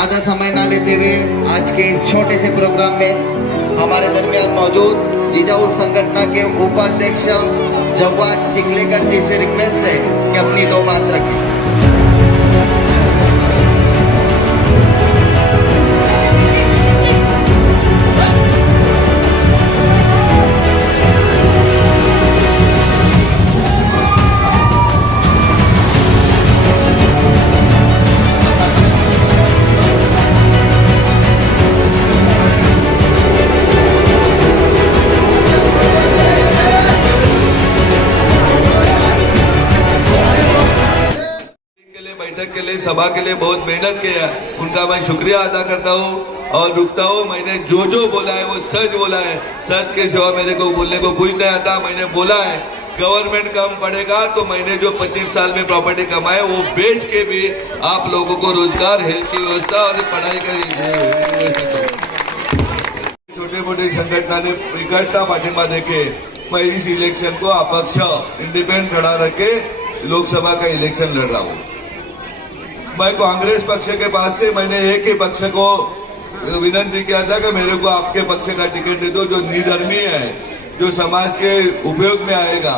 ज्यादा समय ना लेते हुए आज के इस छोटे से प्रोग्राम में हमारे दरमियान मौजूद जिजाऊ संगठन के उपाध्यक्ष जवाद चिखलेकर जी से रिक्वेस्ट है कि अपनी दो बात रखें। बैठक के लिए सभा के लिए बहुत मेहनत किया, उनका मैं शुक्रिया अदा करता हूँ और रुकता हूँ। मैंने जो बोला है वो सच बोला है, सच के सिवा मेरे को बोलने को कुछ नहीं आता। मैंने बोला है गवर्नमेंट कम पड़ेगा तो मैंने जो 25 साल में प्रॉपर्टी कमाए वो बेच के भी आप लोगों को रोजगार, हेल्थ की व्यवस्था और पढ़ाई का छोटे मोटे संगठन ने इकट्ठा पाठिंबा देके मैं इस इलेक्शन को अपक्ष इंडिपेंडेंट खड़ा रखे लोकसभा का इलेक्शन लड़ रहा हूँ। मैं कांग्रेस पक्ष के पास से मैंने एक ही पक्ष को विनती किया था कि मेरे को आपके पक्ष का टिकट दे दो, जो निधर्मी है, जो समाज के उपयोग में आएगा,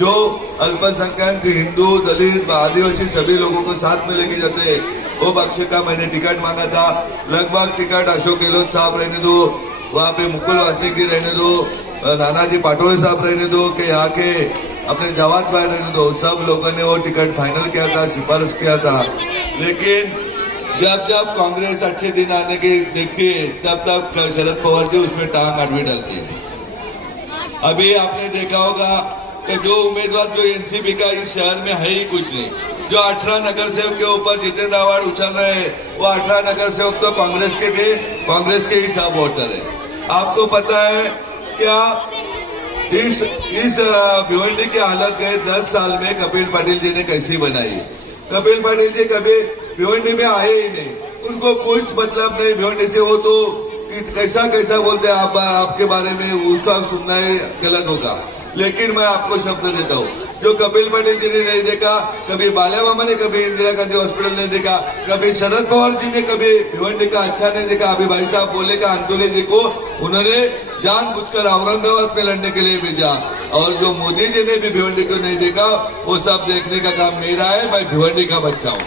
जो अल्पसंख्यक हिंदू, दलित, आदिवासी सभी लोगों को साथ में लेके जाते हैं, वो पक्ष का मैंने टिकट मांगा था। लगभग टिकट अशोक गहलोत साहब रहने दो, वहाँ पे मुकुल वासनिक रहने दो, नानाजी पाटोले साहब रहने दो, कि यहाँ के अपने जवाद भाई रहने दो, सब लोगों ने वो टिकट फाइनल किया था, सिफारिश किया था। लेकिन जब कांग्रेस अच्छे दिन आने के देखती है तब शरद पवार जी उसमें टांग अड़वी डालती है। अभी आपने देखा होगा कि जो उम्मीदवार जो एनसीपी का इस शहर में है ही कुछ नहीं, जो 18 नगर सेवक के ऊपर जितेंद्र अवार्ड उछल रहे हैं, वो 18 नगर सेवक तो कांग्रेस के थे, कांग्रेस के ही सब वोटर है। आपको पता है क्या इस भिवंडी की हालत गए 10 साल में कपिल पाटिल जी ने कैसी बनाई? कपिल पाटिल जी कभी भिवंडी में आए ही नहीं, उनको कुछ मतलब नहीं भिवंडी से। वो तो कैसा बोलते हैं आपके बारे में, उसका सुनना है गलत होगा। लेकिन मैं आपको शब्द देता हूँ, जो कपिल पाटिल जी ने नहीं देखा, कभी बाल्या मामा ने, कभी इंदिरा गांधी हॉस्पिटल नहीं देखा, कभी शरद पवार जी ने कभी भिवंडी का अच्छा नहीं देखा। अभी भाई साहब बोले का अंतुले जी को उन्होंने जानबूझकर औरंगाबाद में लड़ने के लिए भेजा, और जो मोदी जी ने भी भिवंडी को नहीं देखा, वो सब देखने का काम मेरा है। मैं भिवंडी का बच्चा हूँ।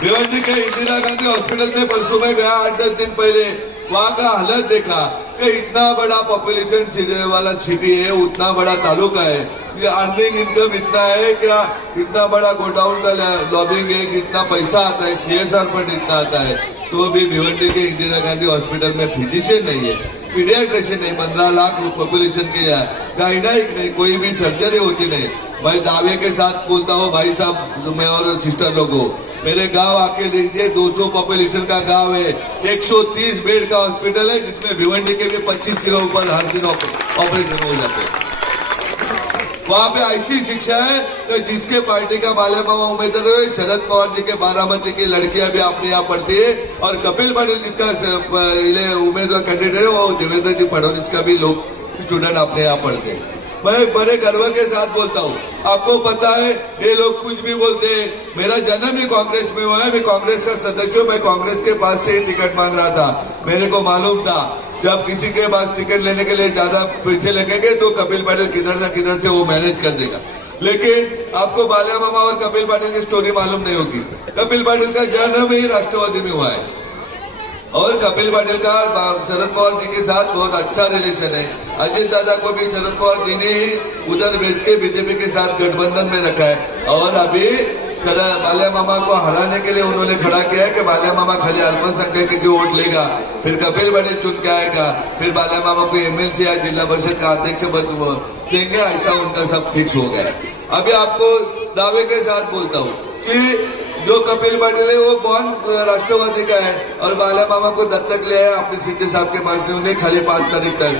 भिवंडी के इंदिरा गांधी हॉस्पिटल में परसों में गया 8-10 दिन पहले, वहाँ का हालत देखा कि इतना बड़ा पॉपुलेशन वाला सिटी है, उतना बड़ा तालुका है, ये अर्निंग इनकम इतना है, क्या इतना बड़ा गोडाउन का लॉबिंग है, कितना पैसा आता है, CSR फंड इतना आता है, तो भी भिवंडी के इंदिरा गांधी हॉस्पिटल में फिजिशियन नहीं है, पीडियाट्रिशियन नहीं, 15 लाख पॉपुलेशन के यहाँ गाइनाइक नहीं, कोई भी सर्जरी होती नहीं। मैं दावे के साथ बोलता हूँ भाई साहब, मैं और सिस्टर लोगों, मेरे गांव आके देखिए, 200 पॉपुलेशन का गांव है, 130 बेड का हॉस्पिटल है, जिसमें भिवंडी के भी 25 किलो ऊपर हर दिन ऑपरेशन हो जाते हैं। वहां पे ऐसी शिक्षा है कि जिसके पार्टी का बाल्या मामा उम्मीदवार है, शरद पवार जी के बारामती की लड़कियां भी अपने यहाँ पढ़ती है, और कपिल पाटिल जिसका उम्मीदवार कैंडिडेट है, वो देवेंद्र जी फडणवीस का भी लोग स्टूडेंट अपने यहाँ पढ़ते हैं। मैं बड़े गर्व के साथ बोलता हूँ। आपको पता है ये लोग कुछ भी बोलते हैं, मेरा जन्म ही कांग्रेस में हुआ है, मैं कांग्रेस का सदस्य हूँ, मैं कांग्रेस के पास से ही टिकट मांग रहा था। मेरे को मालूम था जब किसी के पास टिकट लेने के लिए ज्यादा पैसे लगेंगे तो कपिल पाटिल किधर ना किधर से वो मैनेज कर देगा। लेकिन आपको बाल्या मामा और कपिल पाटिल की स्टोरी मालूम नहीं होगी। कपिल पाटिल का जन्म ही राष्ट्रवादी में हुआ है, और कपिल पाटिल का शरद पवार जी के साथ बहुत अच्छा रिलेशन है। अजित दादा को भी शरद पवार जी ने ही उधर भेज के बीजेपी के साथ गठबंधन में रखा है, और अभी बाल्या मामा को हराने के लिए उन्होंने खड़ा किया है कि बाल्या मामा खाली अल्पसंख्यक के वोट लेगा, फिर कपिल पाटिल चुन के आएगा, फिर बाल्या मामा को MLC या जिला परिषद का अध्यक्ष देंगे, ऐसा उनका सब फिक्स हो गया है। अभी आपको दावे के साथ बोलता हूँ कि जो कपिल पाटिल है वो कौन राष्ट्रवादी का है, और बाल्या मामा को दत्तक ले आया अपने सीधे साहब के पास ने, उन्हें खाली 5 तारीख तक,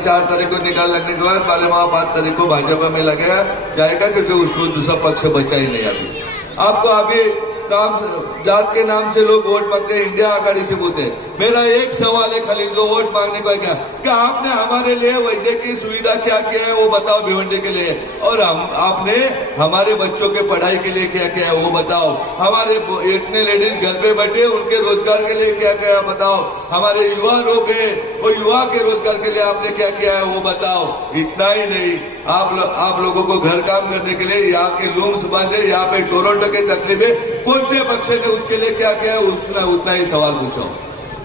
4 तारीख को निकाल लगने के बाद बाल्या मामा 5 तारीख को भाजपा में लगेगा जाएगा, क्योंकि उसको दूसरा पक्ष बचा ही नहीं। अभी आपको अभी काम जात के नाम से लोग वोट मांगते हैं, इंडिया आघाड़ी से बोलते हैं। मेरा एक सवाल है खाली, जो वोट मांगने को है क्या आपने हमारे लिए वैद्यकीय सुविधा क्या किया है वो बताओ भिवंडी के लिए, और आपने हमारे बच्चों के पढ़ाई के लिए क्या किया है वो बताओ, हमारे इतने लेडीज घर पे बैठे उनके रोजगार के लिए क्या किया बताओ, हमारे युवा लोग हैं वो युवा के रोजगार के लिए आपने क्या किया है वो बताओ। इतना ही नहीं, आप लोगों को घर काम करने के लिए यहाँ के लूम्स बांधे, यहाँ पे टोरंटो के तकलीफे कौन से पक्ष ने उसके लिए क्या किया उतना ही सवाल पूछो।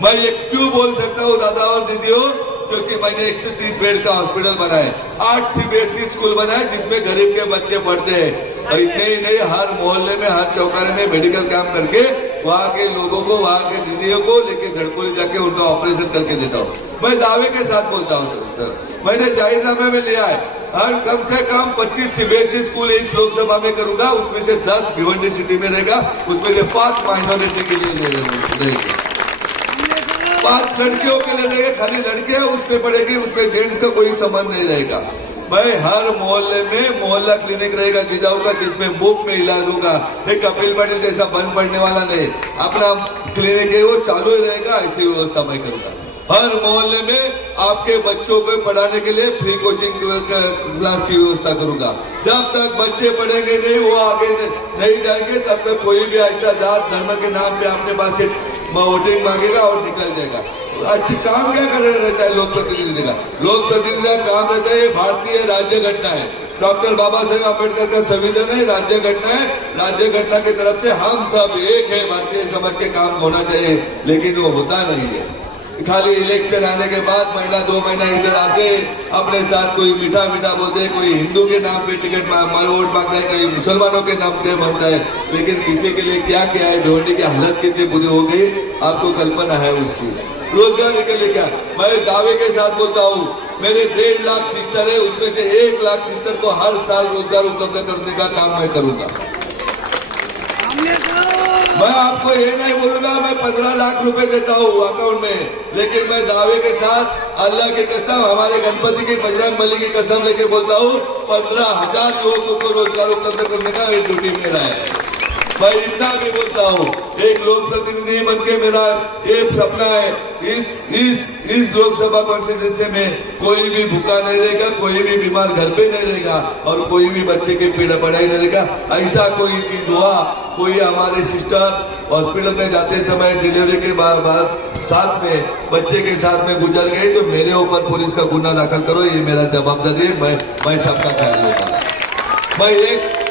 मैं ये क्यों बोल सकता हूँ दादा और दीदियों, क्योंकि मैंने 130 बेड का हॉस्पिटल बनाया, 8 CBSE स्कूल बनाए जिसमें गरीब के बच्चे पढ़ते हैं, और इतने ही नहीं हर मोहल्ले में हर चौकाने में मेडिकल काम करके वहाँ के लोगों को वहाँ के दीदियों को लेके झड़कोली जाके उनका ऑपरेशन करके देता हूँ। मैं दावे के साथ बोलता हूँ, मैंने जाहिरनामे में लिया है हर कम से कम 25 CBSE स्कूल इस लोकसभा में करूंगा, उसमें से 10 भिवंडी सिटी में रहेगा, उसमें से 5 माइनॉरिटी के लिए रहेगा, 5 लड़कियों के लिए रहेगा, खाली लड़के उसमें पड़ेगी, उसमें जेंट्स का कोई संबंध नहीं रहेगा। भाई हर मोहल्ले में मोहल्ला क्लिनिक रहेगा जीजाऊ का, जिसमें मुफ्त में इलाज होगा। एक कपिल पाटिल जैसा बंद पड़ने वाला नहीं, अपना क्लिनिक है वो चालू ही रहेगा, ऐसी व्यवस्था मैं करूंगा। हर मोहल्ले में आपके बच्चों को पढ़ाने के लिए फ्री कोचिंग क्लास की व्यवस्था करूंगा। जब तक बच्चे पढ़ेंगे नहीं वो आगे नहीं जाएंगे तब तक कोई भी ऐसा जात धर्म के नाम पे आपके पास से वोटिंग मांगेगा और निकल जाएगा। अच्छी काम क्या कर रहता है लोक प्रतिनिधि का? लोक प्रतिनिधि का काम रहता है भारतीय राज्य घटना है, डॉक्टर बाबा साहेब अम्बेडकर का संविधान है, राज्य घटना है। राज्य घटना की तरफ से हम सब एक है, भारतीय समझ के काम होना चाहिए, लेकिन वो होता नहीं है। खाली इलेक्शन आने के बाद महीना 2 महीना इधर आते अपने साथ कोई मीठा मीठा बोलते, कोई हिंदू के नाम पे टिकट वोट मांगता है, कोई मुसलमानों के नाम पे मांगता है, लेकिन किसी के लिए क्या क्या है, भिवंडी की हालत कितनी बुरी हो गई आपको कल्पना है उसकी। रोजगार के लिए क्या, मैं दावे के साथ बोलता हूँ, मेरे 1.5 लाख सिस्टर है, उसमें से 1 लाख सिस्टर को हर साल रोजगार उपलब्ध करने का काम मैं करूंगा। मैं आपको ये नहीं बोलूंगा मैं 15 लाख रुपए देता हूँ अकाउंट में, लेकिन मैं दावे के साथ अल्लाह की कसम, हमारे गणपति की बजरंग बली की कसम लेके बोलता हूँ 15,000 लोगों को रोजगार उपलब्ध करने का ये ड्यूटी मेरा है। मैं इतना भी बोलता हूँ, एक लोक प्रतिनिधि बनके मेरा ये सपना है, इस लोकसभा कॉन्स्टिट्यूंसी में कोई भी भूखा नहीं रहेगा, कोई भी बीमार घर पे नहीं रहेगा, और कोई भी बच्चे की पढ़ाई नहीं रहेगा। ऐसा कोई चीज हुआ, कोई हमारे सिस्टर हॉस्पिटल में जाते समय डिलीवरी के बाद साथ में बच्चे के साथ में गुजर गई तो मेरे ऊपर पुलिस का गुना दाखिल करो, ये मेरा जवाबदारी है। मैं सबका ख्याल लूंगा। मैं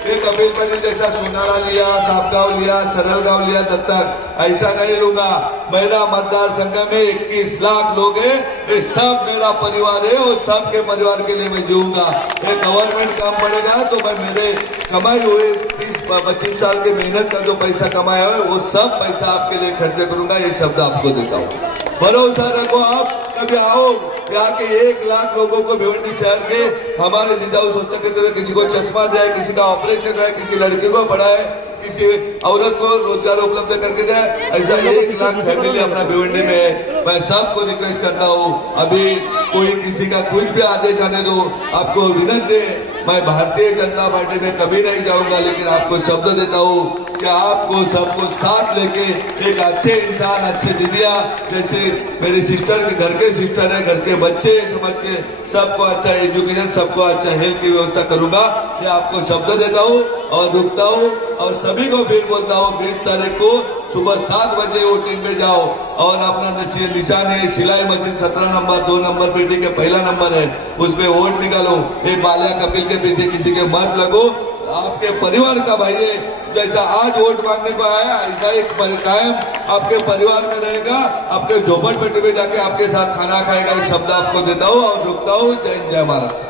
एक कपिल पाटिल जैसा सोनारा लिया, सापगांव लिया, सरलगांव लिया दत्तक, ऐसा नहीं लूंगा। मेरा मतदार संघ में 21 लाख लोग हैं, ये सब मेरा परिवार है और सबके परिवार के लिए मैं जीऊंगा। ये गवर्नमेंट काम पड़ेगा तो मैं मेरे कमाई हुए 30-25 साल के मेहनत का जो पैसा कमाया है वो सब पैसा आपके लिए खर्चा करूंगा, ये शब्द आपको देता हूँ। भरोसा रखो, आप कभी आओ यहाँ के 1 लाख लोगों को भिवंडी शहर के हमारे जिजाऊ संस्था की तरह किसी को चश्मा दिया, किसी का ऑपरेशन है, किसी लड़की को पढ़ाए, किसी औरत को रोजगार उपलब्ध करके दे, ऐसा 1 लाख फैमिली अपना भिवंडी में है। मैं सबको रिक्वेस्ट करता हूँ, अभी कोई किसी का कुछ भी आदेश आने दो, आपको विनती है, मैं भारतीय जनता पार्टी में कभी नहीं जाऊंगा, लेकिन आपको शब्द देता हूँ कि आपको सबको साथ लेके एक अच्छे इंसान, अच्छे दीदिया जैसे मेरी सिस्टर के घर के सिस्टर है, घर के बच्चे समझ के सबको अच्छा एजुकेशन, सबको अच्छा हेल्थ की व्यवस्था करूंगा, ये आपको शब्द देता हूँ और रुकता हूँ। और सभी को फिर बोलता हूँ 20 तारीख को सुबह 7 बजे वोटिंग पे जाओ और अपना निशान है सिलाई मशीन 17 नंबर 2 नंबर पेटी के पहला नंबर है, उसमें वोट निकालो। ये बालिया कपिल के पीछे किसी के मत लगो, आपके परिवार का भाई है, जैसा आज वोट मांगने को आया ऐसा एक कायम आपके परिवार में रहेगा, आपके झोपड़पट्टी में जाके आपके साथ खाना खाएगा, ये शब्द आपको देता हूँ और रुकता हूँ। जय जय महाराज।